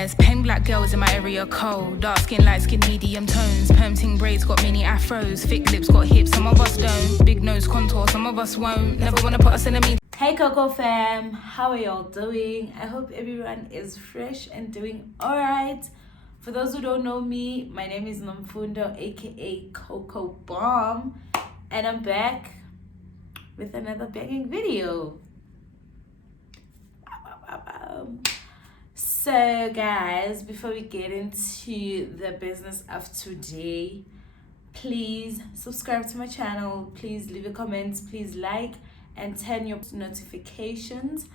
guys. Pen black girls in my area cold. Dark skin, light skin, medium tones. Perm ting braids got mini afros. Thick lips got hips, some of us don't. Big nose contour, some of us won't. Never wanna put us in a meeting. Hey Coco fam, how are y'all doing? I hope everyone is fresh and doing alright. For those who don't know me, my name is Nomfundo, aka Coco Bomb, and I'm back with another banging video. So guys, before we get into the business of today, please subscribe to my channel, please leave a comment, please like and turn your notifications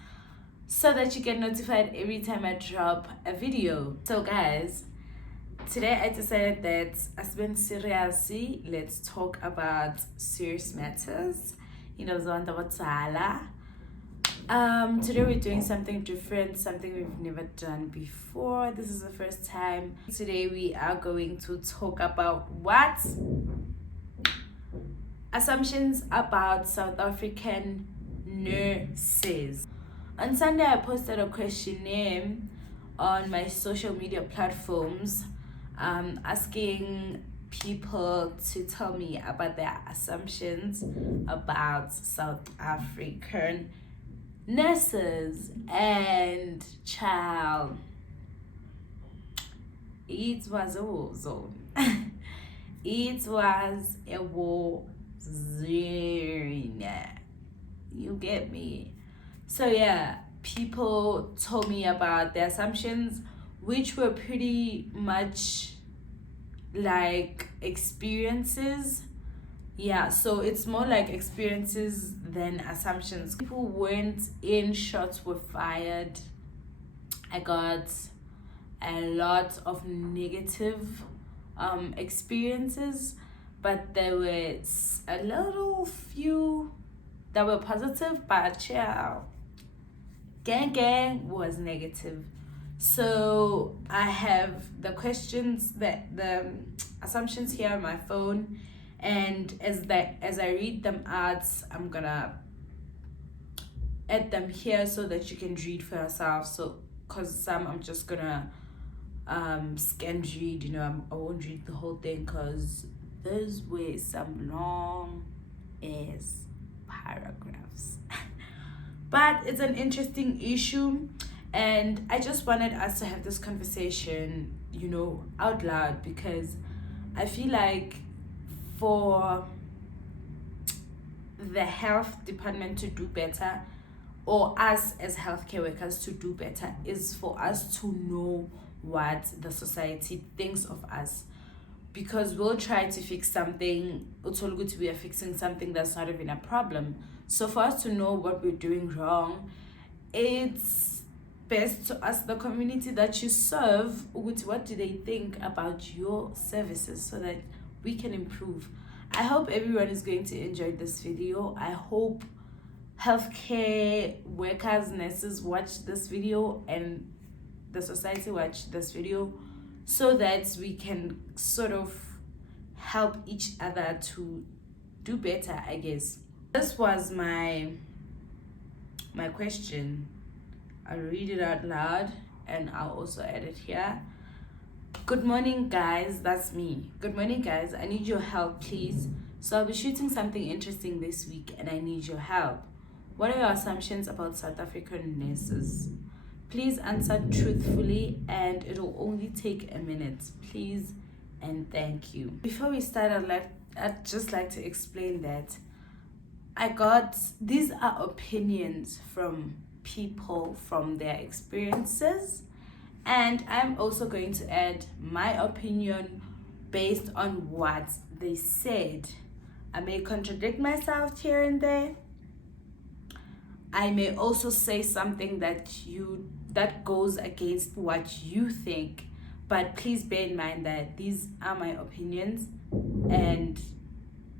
so that you get notified every time I drop a video. So guys, today I decided that as been serious, let's talk about serious matters. Today we're doing something different, something we've never done before. This is the first time. Today we are going to talk about what? Assumptions about South African nurses. On Sunday I posted a questionnaire on my social media platforms asking people to tell me about their assumptions about South African nurses, and child, it was a war zone. It was a war zone. You get me? So yeah, people told me about their assumptions, which were pretty much like experiences. Yeah, so it's more like experiences than assumptions. People went in, shots were fired. I got a lot of negative experiences, but there were a little few that were positive, but yeah, gang was negative. So I have the questions, the assumptions here on my phone, and as I read them out, I'm gonna add them here so that you can read for yourself. So because some I'm just gonna scan read, I won't read the whole thing because those were some long ass paragraphs. But it's an interesting issue, and I just wanted us to have this conversation, out loud, because I feel like for the health department to do better, or us as healthcare workers to do better, is for us to know what the society thinks of us, because we'll try to fix something, we are fixing something that's not even a problem. So for us to know what we're doing wrong, it's best to ask the community that you serve, what do they think about your services, so that we can improve. I hope everyone is going to enjoy this video. I hope healthcare workers, nurses watch this video, and the society watch this video, so that we can sort of help each other to do better, I guess. This was my question. I'll read it out loud and I'll also add it here. Good morning, guys. That's me. Good morning, guys. I need your help, please. So I'll be shooting something interesting this week and I need your help. What are your assumptions about South African nurses? Please answer truthfully, and it'll only take a minute. Please and thank you. Before we start, I'd just like to explain that these are opinions from people, from their experiences, and I'm also going to add my opinion based on what they said. I may contradict myself here and there. I may also say something that goes against what you think, but please bear in mind that these are my opinions and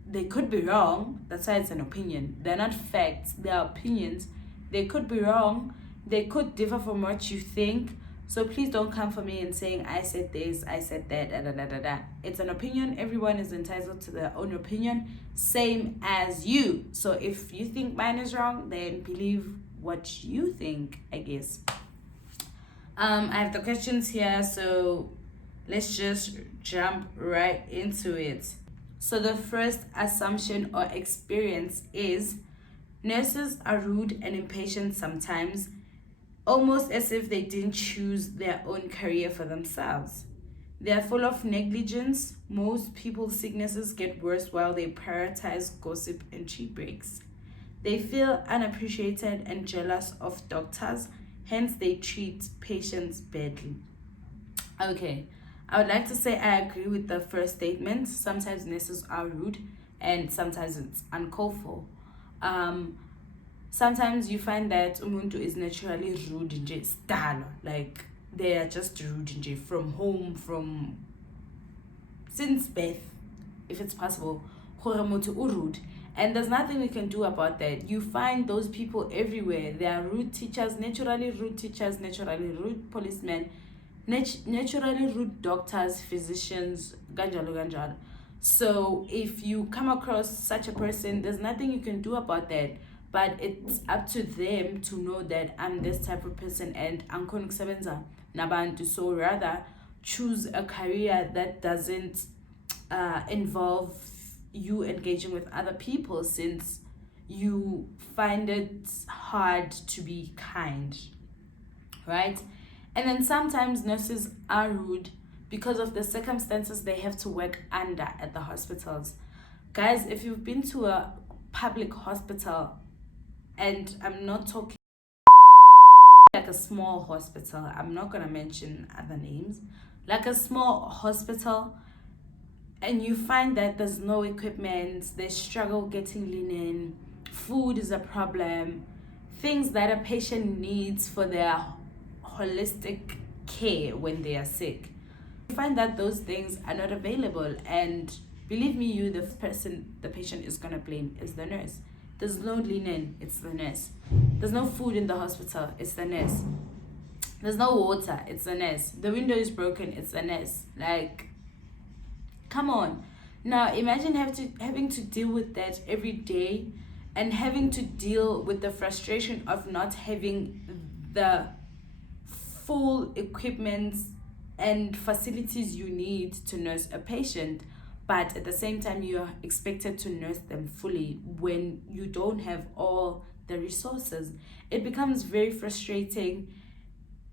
they could be wrong. That's why it's an opinion. They're not facts, they're opinions. They could be wrong, they could differ from what you think. So please don't come for me and saying I said this, I said that, It's an opinion. Everyone is entitled to their own opinion, same as you. So if you think mine is wrong, then believe what you think, I guess. I have the questions here, so let's just jump right into it. So the first assumption or experience is nurses are rude and impatient sometimes, almost as if they didn't choose their own career for themselves. They are full of negligence. Most people's sicknesses get worse while they prioritize gossip and cheap breaks. They feel unappreciated and jealous of doctors, hence, they treat patients badly. Okay, I would like to say I agree with the first statement. Sometimes nurses are rude and sometimes it's uncalled for. Um, Sometimes you find that umuntu is naturally rude nje sidalwa, like they are just rude nje from home, from since birth, if it's possible. Gore motho o rude, and there's nothing we can do about that. You find those people everywhere. They are rude teachers, naturally rude policemen, naturally rude doctors, physicians, ganjalo ganjalo. So if you come across such a person, there's nothing you can do about that. But it's up to them to know that I'm this type of person and I'm going to nabantu. So rather choose a career that doesn't involve you engaging with other people, since you find it hard to be kind, right? And then sometimes nurses are rude because of the circumstances they have to work under at the hospitals. Guys, if you've been to a public hospital, and I'm not talking like a small hospital, I'm not gonna mention other names, like a small hospital, and you find that there's no equipment, they struggle getting linen, food is a problem, things that a patient needs for their holistic care when they are sick. You find that those things are not available, and believe me, the person the patient is gonna blame is the nurse. There's no linen, it's the nurse. There's no food in the hospital, it's the nurse. There's no water, it's the nurse. The window is broken, it's the nurse. Like, come on. Now imagine having to deal with that every day, and having to deal with the frustration of not having the full equipment and facilities you need to nurse a patient, but at the same time you're expected to nurse them fully when you don't have all the resources. It becomes very frustrating.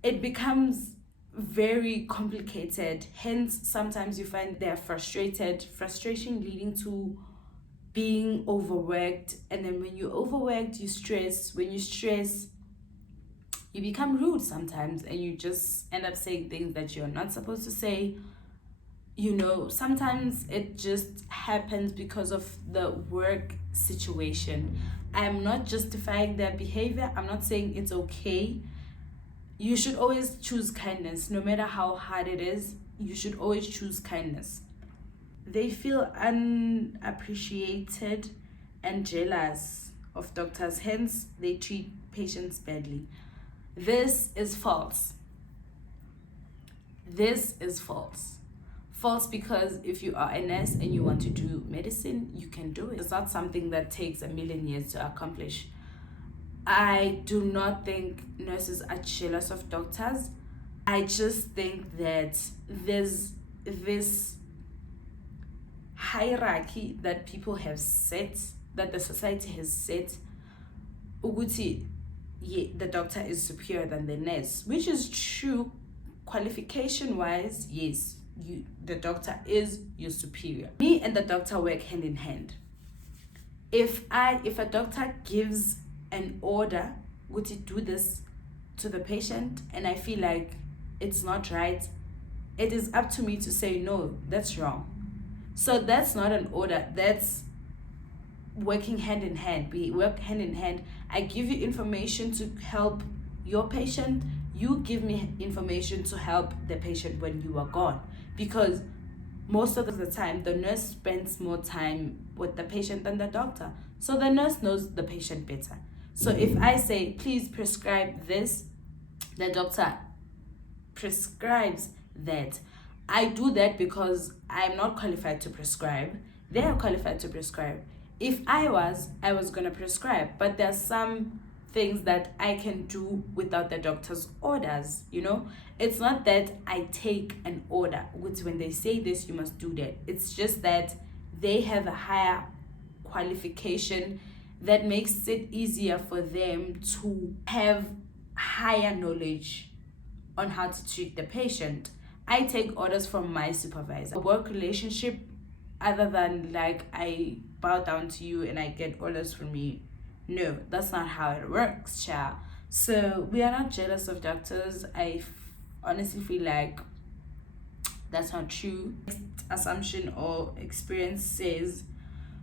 It becomes very complicated. Hence, sometimes you find they're frustrated, frustration leading to being overworked. And then when you're overworked, you stress. When you stress, you become rude sometimes, and you just end up saying things that you're not supposed to say. Sometimes it just happens because of the work situation. I'm not justifying their behavior. I'm not saying it's okay. You should always choose kindness, no matter how hard it is. You should always choose kindness. They feel unappreciated and jealous of doctors, hence they treat patients badly. This is false. This is false. False because if you are a nurse and you want to do medicine, you can do it. It's not something that takes a million years to accomplish. I do not think nurses are jealous of doctors. I just think that there's this hierarchy that people have set, that the society has set. Uguti, the doctor is superior than the nurse, which is true. Qualification wise, yes, the doctor is your superior. Me and the doctor work hand in hand. If a doctor gives an order, would he do this to the patient, and I feel like it's not right, it is up to me to say no, that's wrong. So that's not an order, that's working hand in hand. We work hand in hand. I give you information to help your patient, you give me information to help the patient when you are gone, because most of the time the nurse spends more time with the patient than the doctor, so the nurse knows the patient better. So if I say please prescribe this, the doctor prescribes that. I do that because I'm not qualified to prescribe, they are qualified to prescribe. If I was gonna prescribe, but there's some things that I can do without the doctor's orders. It's not that I take an order, which when they say this, you must do that. It's just that they have a higher qualification that makes it easier for them to have higher knowledge on how to treat the patient. I take orders from my supervisor. A work relationship, other than like I bow down to you and I get orders from you, no, that's not how it works, child. So we are not jealous of doctors. Honestly feel like that's not true. Assumption or experience says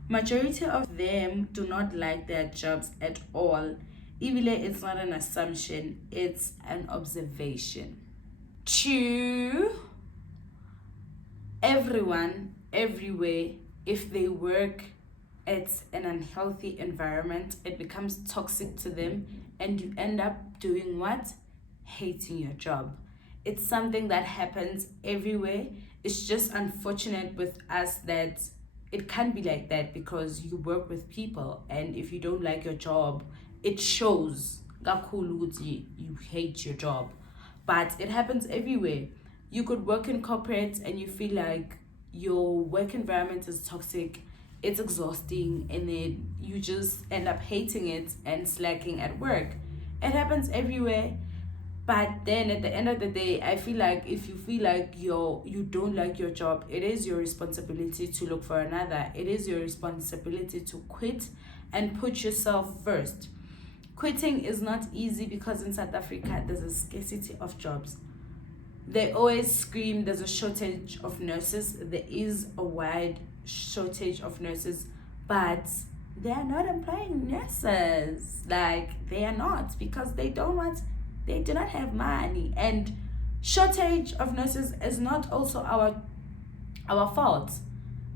majority of them do not like their jobs at all. Even it's not an assumption, it's an observation. True. Everyone, everywhere, if they work at an unhealthy environment, it becomes toxic to them, and you end up doing what? Hating your job. It's something that happens everywhere. It's just unfortunate with us that it can't be like that, because you work with people, and if you don't like your job, it shows. You hate your job. But it happens everywhere. You could work in corporate and you feel like your work environment is toxic, it's exhausting, and then you just end up hating it and slacking at work. It happens everywhere. But then at the end of the day, I feel like if you feel like you don't like your job, it is your responsibility to look for another. It is your responsibility to quit and put yourself first. Quitting is not easy because in South Africa, there's a scarcity of jobs. They always scream there's a shortage of nurses. There is a wide shortage of nurses, but they are not employing nurses. Like, they are not, because they do not have money. And shortage of nurses is not also our fault.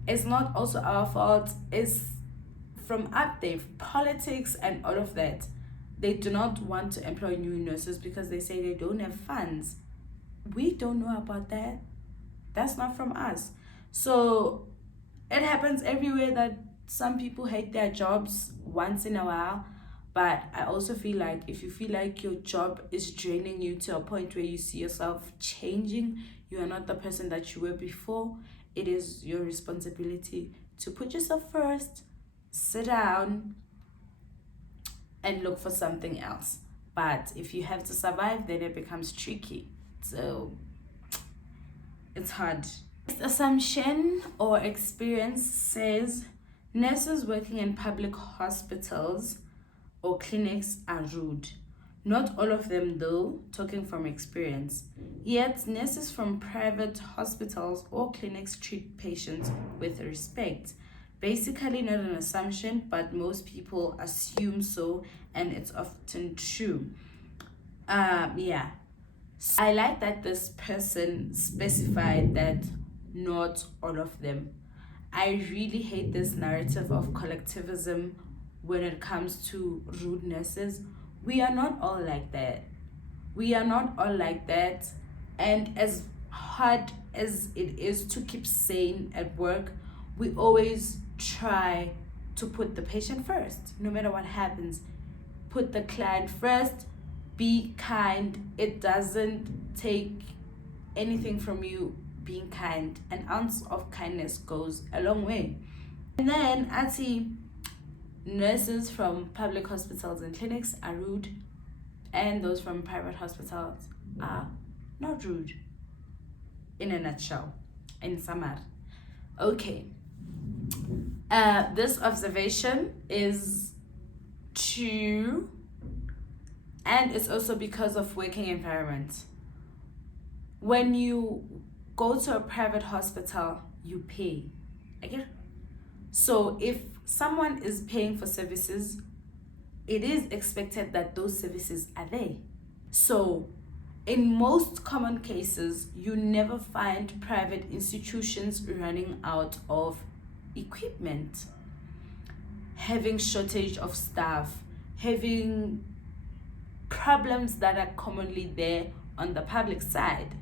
It's not also our fault. It's from up there, politics and all of that. They do not want to employ new nurses because they say they don't have funds. We don't know about that. That's not from us. So it happens everywhere that some people hate their jobs once in a while. But I also feel like if you feel like your job is draining you to a point where you see yourself changing, you are not the person that you were before, it is your responsibility to put yourself first, sit down, and look for something else. But if you have to survive, then it becomes tricky. So it's hard. This assumption or experience says nurses working in public hospitals or clinics are rude. Not all of them though, talking from experience. Yet nurses from private hospitals or clinics treat patients with respect. Basically not an assumption, but most people assume so, and it's often true. I like that this person specified that not all of them. I really hate this narrative of collectivism when it comes to rude nurses. We are not all like that. And as hard as it is to keep sane at work, we always try to put the patient first, no matter what happens. Put the client first, be kind. It doesn't take anything from you being kind. An ounce of kindness goes a long way. And then I see nurses from public hospitals and clinics are rude, and those from private hospitals are not rude. In a nutshell, in summary. Okay. This observation is true, and it's also because of working environment. When you go to a private hospital, you pay. Okay? So if someone is paying for services, it is expected that those services are there. So in most common cases, you never find private institutions running out of equipment, having shortage of staff, having problems that are commonly there on the public side.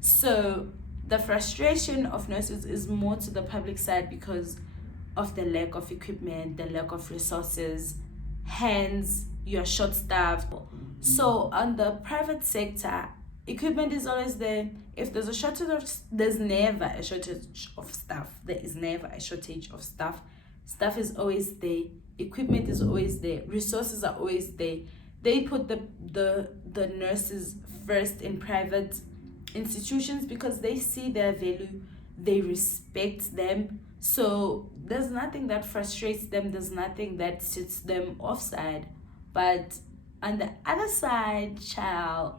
So the frustration of nurses is more to the public side because of the lack of equipment, the lack of resources. Hence, you're short staffed. So on the private sector, equipment is always there. If there's a shortage of, there's never a shortage of staff. There is never a shortage of staff. Staff is always there. Equipment is always there. Resources are always there. They put the nurses first in private institutions because they see their value. They respect them. So there's nothing that frustrates them. There's nothing that sits them offside. But on the other side, child,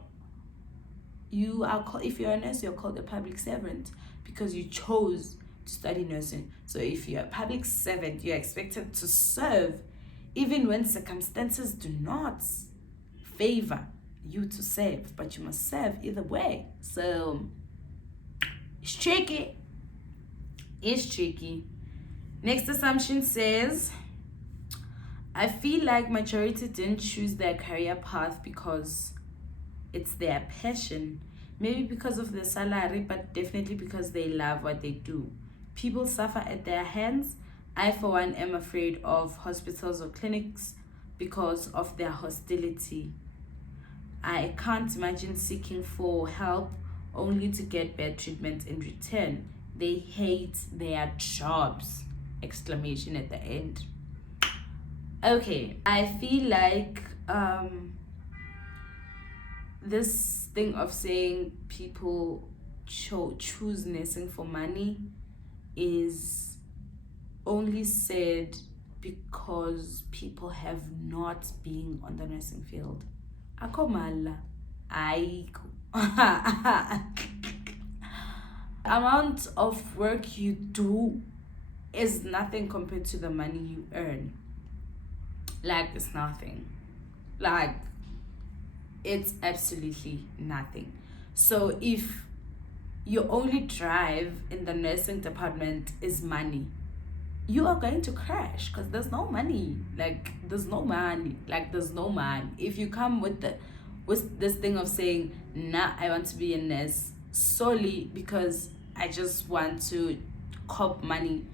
you are called, if you're a nurse, you're called a public servant because you chose to study nursing. So if you're a public servant, you're expected to serve even when circumstances do not favor you to serve, but you must serve either way. So it's tricky. Next assumption says, I feel like majority didn't choose their career path because it's their passion. Maybe because of the salary, but definitely because they love what they do. People suffer at their hands. I, for one, am afraid of hospitals or clinics because of their hostility. I can't imagine seeking for help only to get bad treatment in return. They hate their jobs! Exclamation at the end. Okay, I feel like this thing of saying people choose nursing for money is only said because people have not been on the nursing field. Akomala, amount of work you do is nothing compared to the money you earn. Like, it's nothing. Like, it's absolutely nothing. So if your only drive in the nursing department is money, you are going to crash because there's no money. There's no money. If you come with this thing of saying, nah, I want to be a nurse solely because I just want to cop money,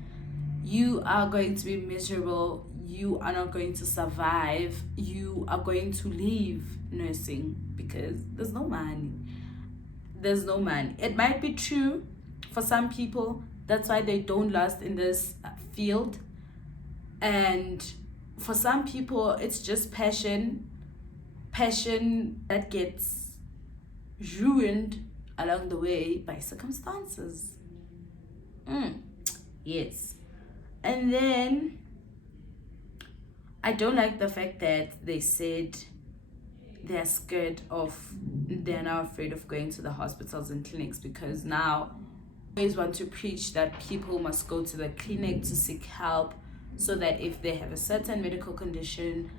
you are going to be miserable. You are not going to survive. You are going to leave nursing because there's no money. It might be true for some people. That's why they don't last in this field. And for some people, it's just passion that gets ruined along the way by circumstances. Yes. And then I don't like the fact that they said they're now afraid of going to the hospitals and clinics, because now I always want to preach that people must go to the clinic to seek help so that if they have a certain medical condition,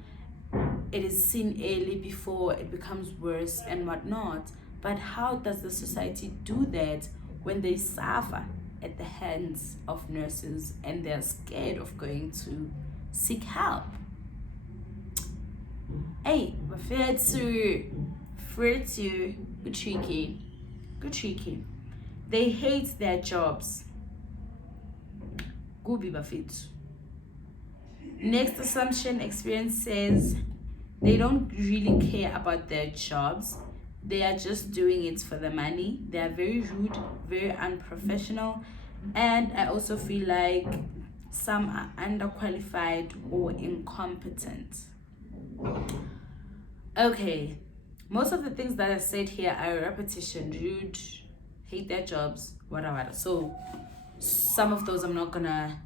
it is seen early before it becomes worse and whatnot. But how does the society do that when they suffer at the hands of nurses and they're scared of going to seek help? Hey, good tricky. They hate their jobs. Gubi bafethu. Next assumption, experience says they don't really care about their jobs. They are just doing it for the money. They are very rude, very unprofessional, and I also feel like some are underqualified or incompetent. Okay, most of the things that I said here are repetition: rude, hate their jobs, whatever. So some of those I'm not gonna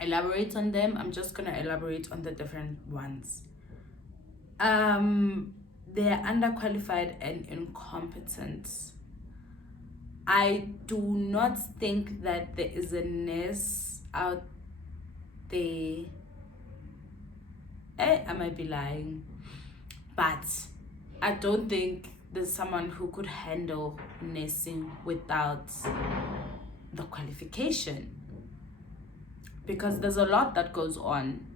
elaborate on them. I'm just gonna elaborate on the different ones. They are underqualified and incompetent. I do not think that there is a nurse out there. I might be lying, but I don't think there's someone who could handle nursing without the qualification, because there's a lot that goes on.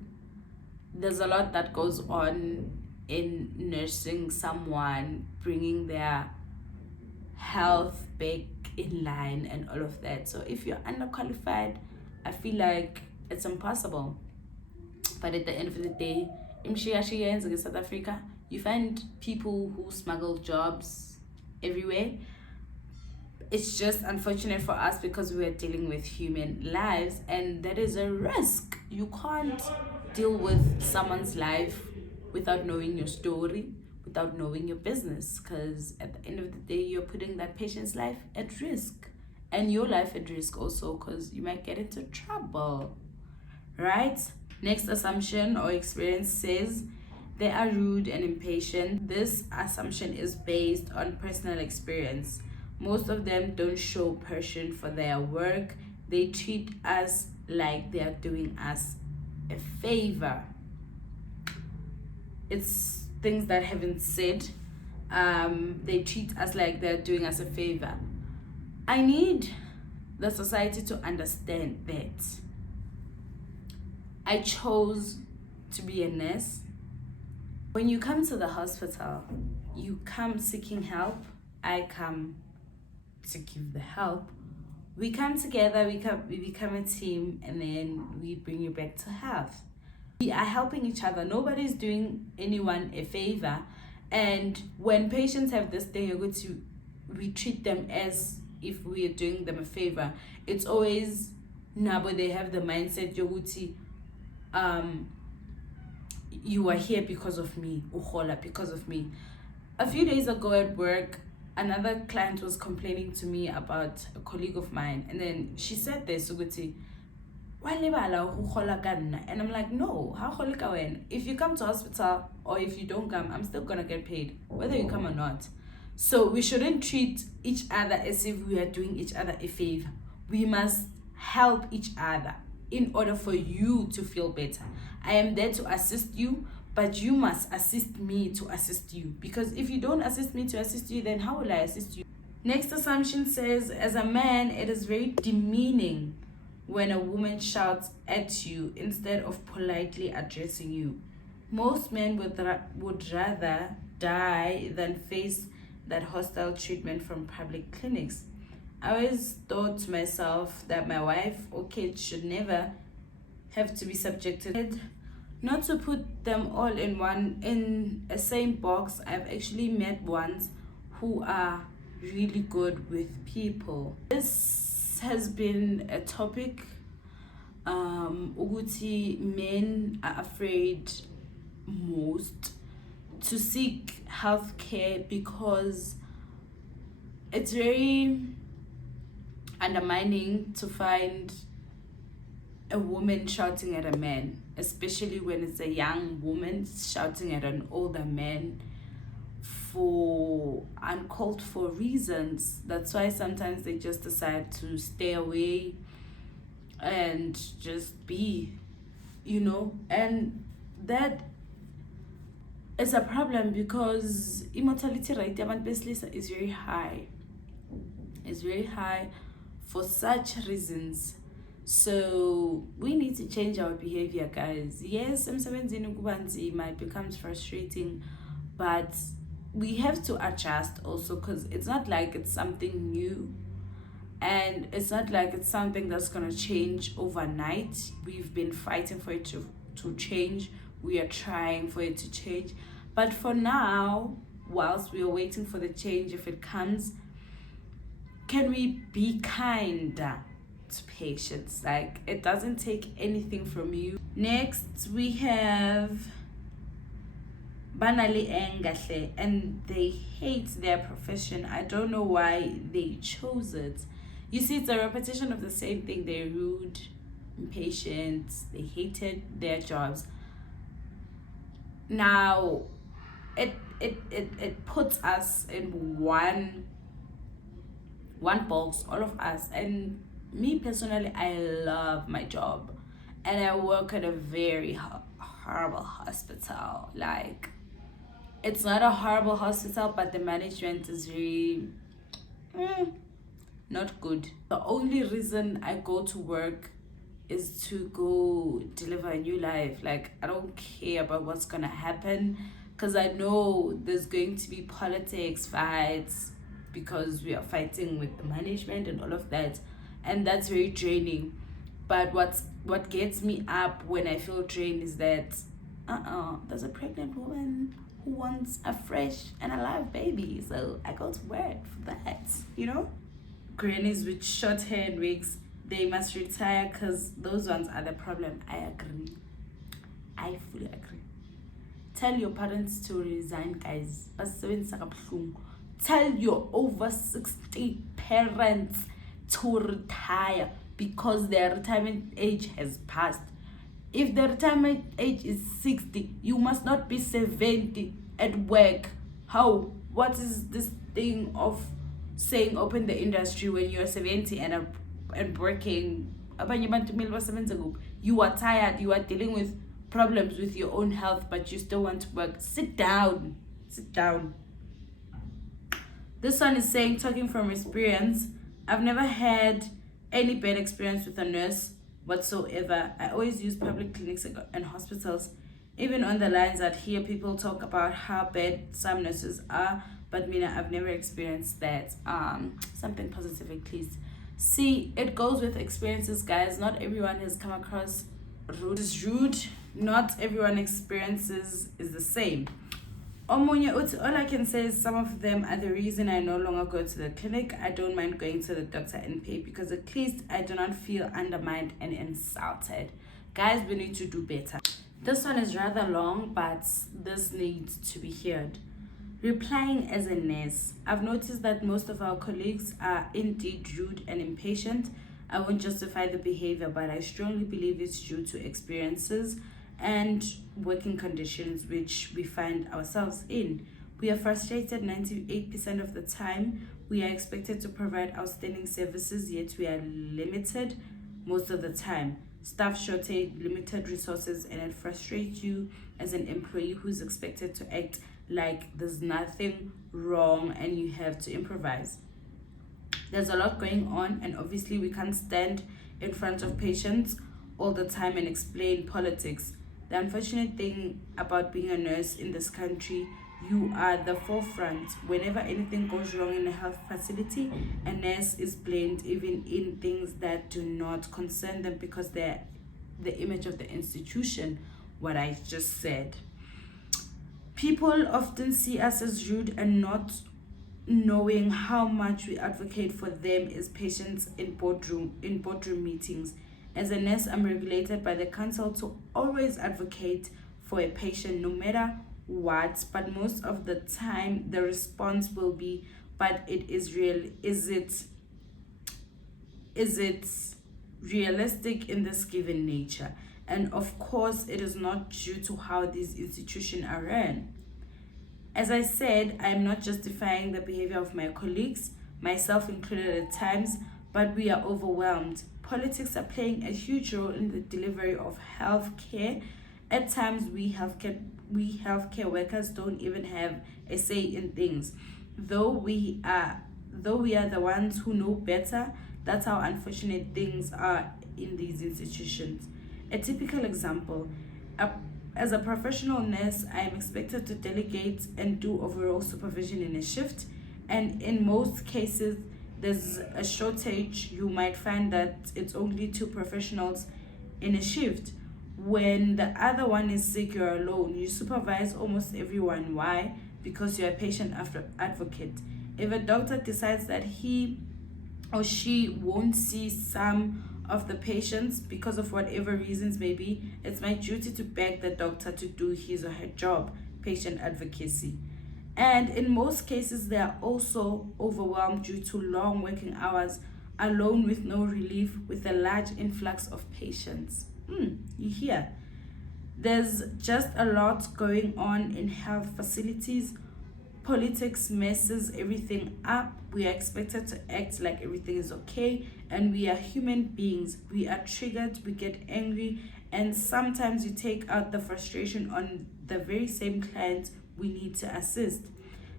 In nursing someone, bringing their health back in line and all of that. So if you're underqualified, I feel like it's impossible. But at the end of the day, in South Africa, you find people who smuggle jobs everywhere. It's just unfortunate for us because we are dealing with human lives, and that is a risk. You can't deal with someone's life without knowing your story, without knowing your business, because at the end of the day, you're putting that patient's life at risk and your life at risk also, because you might get into trouble, right? Next assumption or experience says they are rude and impatient. This assumption is based on personal experience. Most of them don't show passion for their work. They treat us like they are doing us a favor. It's things that haven't said. They treat us like they're doing us a favor. I need the society to understand that I chose to be a nurse. When you come to the hospital, you come seeking help. I come to give the help. We come together, we become a team, and then we bring you back to health. We are helping each other. Nobody's doing anyone a favor. And when patients have this thing, we treat them as if we are doing them a favor. It's always but they have the mindset you are here because of me, because of me. A few days ago at work, another client was complaining to me about a colleague of mine, and then she said this, and I'm like, no, how when? If you come to hospital or if you don't come, I'm still gonna get paid, whether you come or not. So we shouldn't treat each other as if we are doing each other a favor. We must help each other in order for you to feel better. I am there to assist you, but you must assist me to assist you. Because if you don't assist me to assist you, then how will I assist you? Next assumption says, as a man, it is very demeaning when a woman shouts at you instead of politely addressing you. Most men would rather die than face that hostile treatment from public clinics. I always thought to myself that my wife or kids should never have to be subjected. Not to put them all in a same box, I've actually met ones who are really good with people. This has been a topic. Uguti, men are afraid most to seek healthcare because it's very undermining to find a woman shouting at a man, especially when it's a young woman shouting at an older man for uncalled for reasons. That's why sometimes they just decide to stay away and just be, and that is a problem because immortality rate is very high. It's very high for such reasons. So we need to change our behavior, guys. Yes, it becomes frustrating, but we have to adjust also, because it's not like it's something new, and it's not like it's something that's gonna change overnight. We've been fighting for it to change. We are trying for it to change, but for now, whilst we are waiting for the change, if it comes, can we be kinder to patients? Like, it doesn't take anything from you. Next, we have banali engahle, and they hate their profession. I don't know why they chose it. You see, it's a repetition of the same thing. They're rude, impatient, they hated their jobs. Now, it puts us in one box, all of us. And me personally, I love my job, and I work at a very horrible hospital. Like, it's not a horrible hospital, but the management is very not good. The only reason I go to work is to go deliver a new life. Like, I don't care about what's gonna happen, because I know there's going to be politics, fights, because we are fighting with the management and all of that, and that's very draining. But what's what gets me up when I feel drained is that there's a pregnant woman who wants a fresh and alive baby, so I go to work for that, Grannies with short hair and wigs, they must retire because those ones are the problem. I agree. I fully agree. Tell your parents to resign, guys. Tell your over 60 parents to retire because their retirement age has passed. If the retirement age is 60, you must not be 70 at work. How? What is this thing of saying open the industry when you're 70 and working? You are tired, you are dealing with problems with your own health, but you still want to work. Sit down. This one is saying, talking from experience, I've never had any bad experience with a nurse whatsoever. I always use public clinics and hospitals. Even on the lines, I'd hear people talk about how bad some nurses are, but Mina, I've never experienced that. Something positive, please. See, it goes with experiences, guys. Not everyone has come across rude. Not everyone experiences is the same. All I can say is some of them are the reason I no longer go to the clinic. I don't mind going to the doctor and pay because at least I do not feel undermined and insulted. Guys, we need to do better. This one is rather long, but this needs to be heard. Replying as a nurse, I've noticed that most of our colleagues are indeed rude and impatient. I won't justify the behavior, but I strongly believe it's due to experiences and working conditions which we find ourselves in. We are frustrated 98% of the time. We are expected to provide outstanding services, yet we are limited most of the time. Staff shortage, limited resources, and it frustrates you as an employee who's expected to act like there's nothing wrong and you have to improvise. There's a lot going on, and obviously we can't stand in front of patients all the time and explain politics. The unfortunate thing about being a nurse in this country, you are the forefront. Whenever anything goes wrong in a health facility, a nurse is blamed, even in things that do not concern them because they're the image of the institution, what I just said. People often see us as rude and not knowing how much we advocate for them as patients in boardroom meetings. As a nurse, I'm regulated by the council to always advocate for a patient no matter what, but most of the time the response will be, but it is real. Is it realistic in this given nature? And of course, it is not due to how these institutions are run. As I said, I am not justifying the behavior of my colleagues, myself included at times, but we are overwhelmed. Politics are playing a huge role in the delivery of health care. At times, we healthcare workers don't even have a say in things. Though we are the ones who know better, that's how unfortunate things are in these institutions. A typical example, as a professional nurse, I am expected to delegate and do overall supervision in a shift, and in most cases, there's a shortage. You might find that it's only 2 professionals in a shift. When the other one is sick, you're alone. You supervise almost everyone. Why? Because you're a patient advocate. If a doctor decides that he or she won't see some of the patients because of whatever reasons may be, it's my duty to beg the doctor to do his or her job, patient advocacy. And in most cases, they are also overwhelmed due to long working hours, alone with no relief, with a large influx of patients. You hear? There's just a lot going on in health facilities. Politics messes everything up. We are expected to act like everything is okay, and we are human beings. We are triggered, we get angry, and sometimes you take out the frustration on the very same client we need to assist.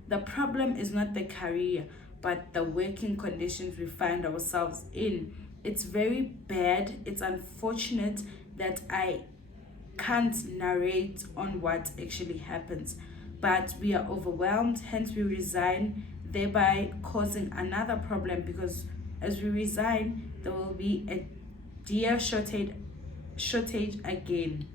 The problem is not the career, but the working conditions we find ourselves in. It's very bad. It's unfortunate that I can't narrate on what actually happens, but we are overwhelmed, hence we resign, thereby causing another problem, because as we resign, there will be a dire shortage shortage again,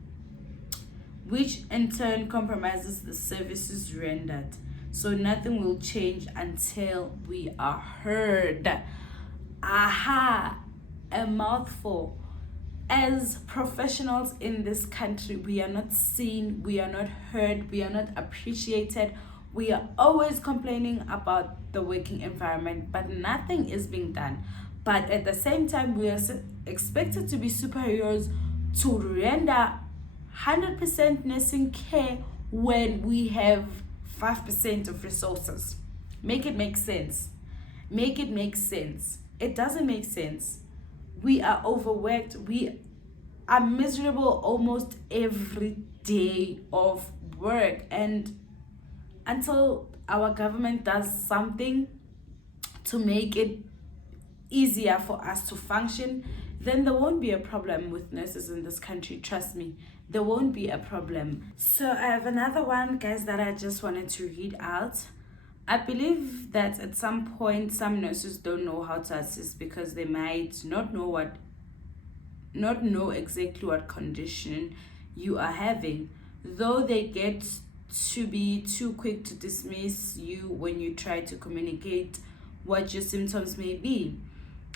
which in turn compromises the services rendered. So nothing will change until we are heard. Aha, a mouthful. As professionals in this country, we are not seen, we are not heard, we are not appreciated. We are always complaining about the working environment, but nothing is being done. But at the same time, we are expected to be superheroes to render 100% nursing care when we have 5% of resources. Make it make sense. Make it make sense. It doesn't make sense. We are overworked. We are miserable almost every day of work. And until our government does something to make it easier for us to function, then there won't be a problem with nurses in this country. Trust me, there won't be a problem. So I have another one, guys, that I just wanted to read out. I believe that at some point some nurses don't know how to assist because they might not know exactly what condition you are having, though they get to be too quick to dismiss you when you try to communicate what your symptoms may be.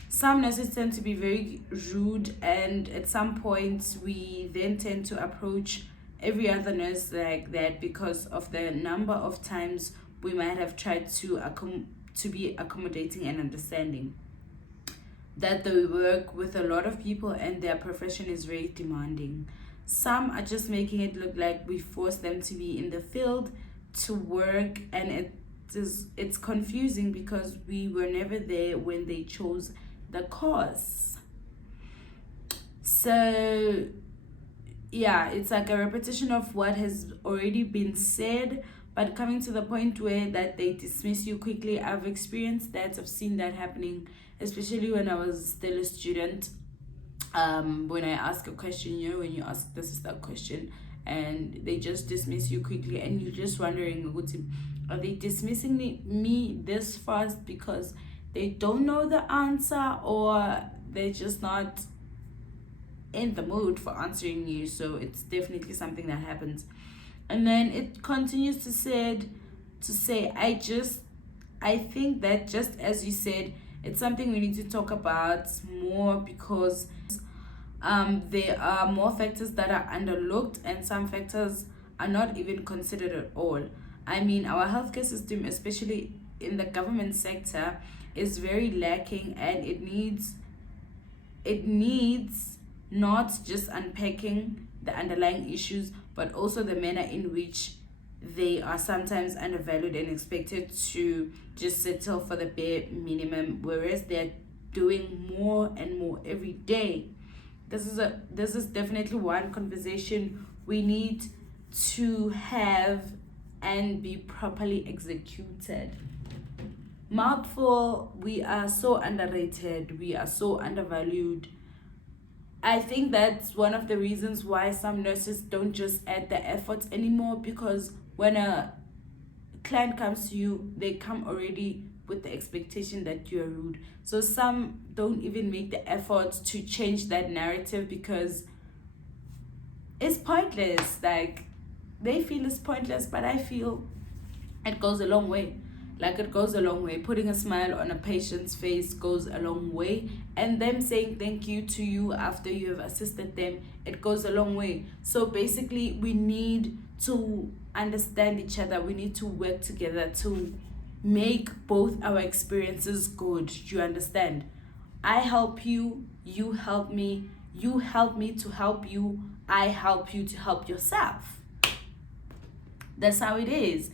Some nurses tend to be very rude, and at some point we then tend to approach every other nurse like that because of the number of times we might have tried to be accommodating and understanding that they work with a lot of people and their profession is very demanding. Some are just making it look like we force them to be in the field to work, and it's confusing because we were never there when they chose the course. So yeah, it's like a repetition of what has already been said, but coming to the point where that they dismiss you quickly. I've experienced that. I've seen that happening, especially when I was still a student. When I ask a question, when you ask this is that question and they just dismiss you quickly, and you're just wondering, are they dismissing me this fast because they don't know the answer, or they're just not in the mood for answering you? So it's definitely something that happens. And then it continues to say I think that, just as you said, it's something we need to talk about more because there are more factors that are underlooked and some factors are not even considered at all. I mean, our healthcare system, especially in the government sector, is very lacking, and it needs not just unpacking the underlying issues, but also the manner in which they are sometimes undervalued and expected to just settle for the bare minimum, whereas they're doing more and more every day. This is definitely one conversation we need to have and be properly executed. Mouthful, we are so underrated, we are so undervalued. I think that's one of the reasons why some nurses don't just add the effort anymore, because when a client comes to you, they come already with the expectation that you're rude. So some don't even make the effort to change that narrative because it's pointless. Like, they feel it's pointless, but I feel it goes a long way. It goes a long way. Putting a smile on a patient's face goes a long way, and them saying thank you to you after you have assisted them, it goes a long way. So basically, we need to understand each other. We need to work together to make both our experiences good. Do you understand? I help you, you help me, you help me to help you, I help you to help yourself. That's how it is.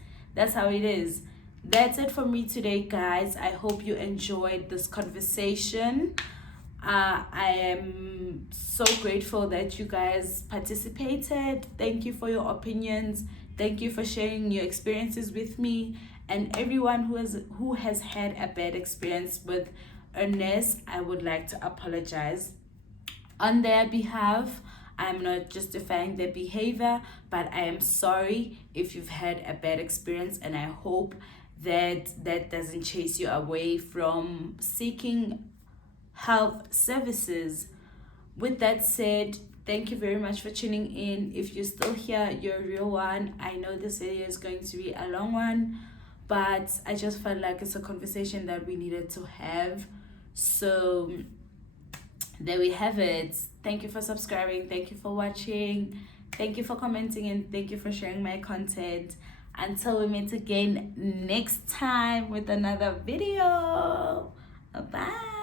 That's it for me today, guys. I hope you enjoyed this conversation. I am so grateful that you guys participated. Thank you for your opinions. Thank you for sharing your experiences with me. And everyone who has had a bad experience with a nurse, I would like to apologize on their behalf. I'm not justifying their behavior, but I am sorry if you've had a bad experience, and I hope that doesn't chase you away from seeking health services. With that said, Thank you very much for tuning in. If you're still here, you're a real one. I know this video is going to be a long one, but I just felt like it's a conversation that we needed to have. So there we have it. Thank you for subscribing. Thank you for watching. Thank you for commenting, and thank you for sharing my content. Until we meet again next time with another video. Bye.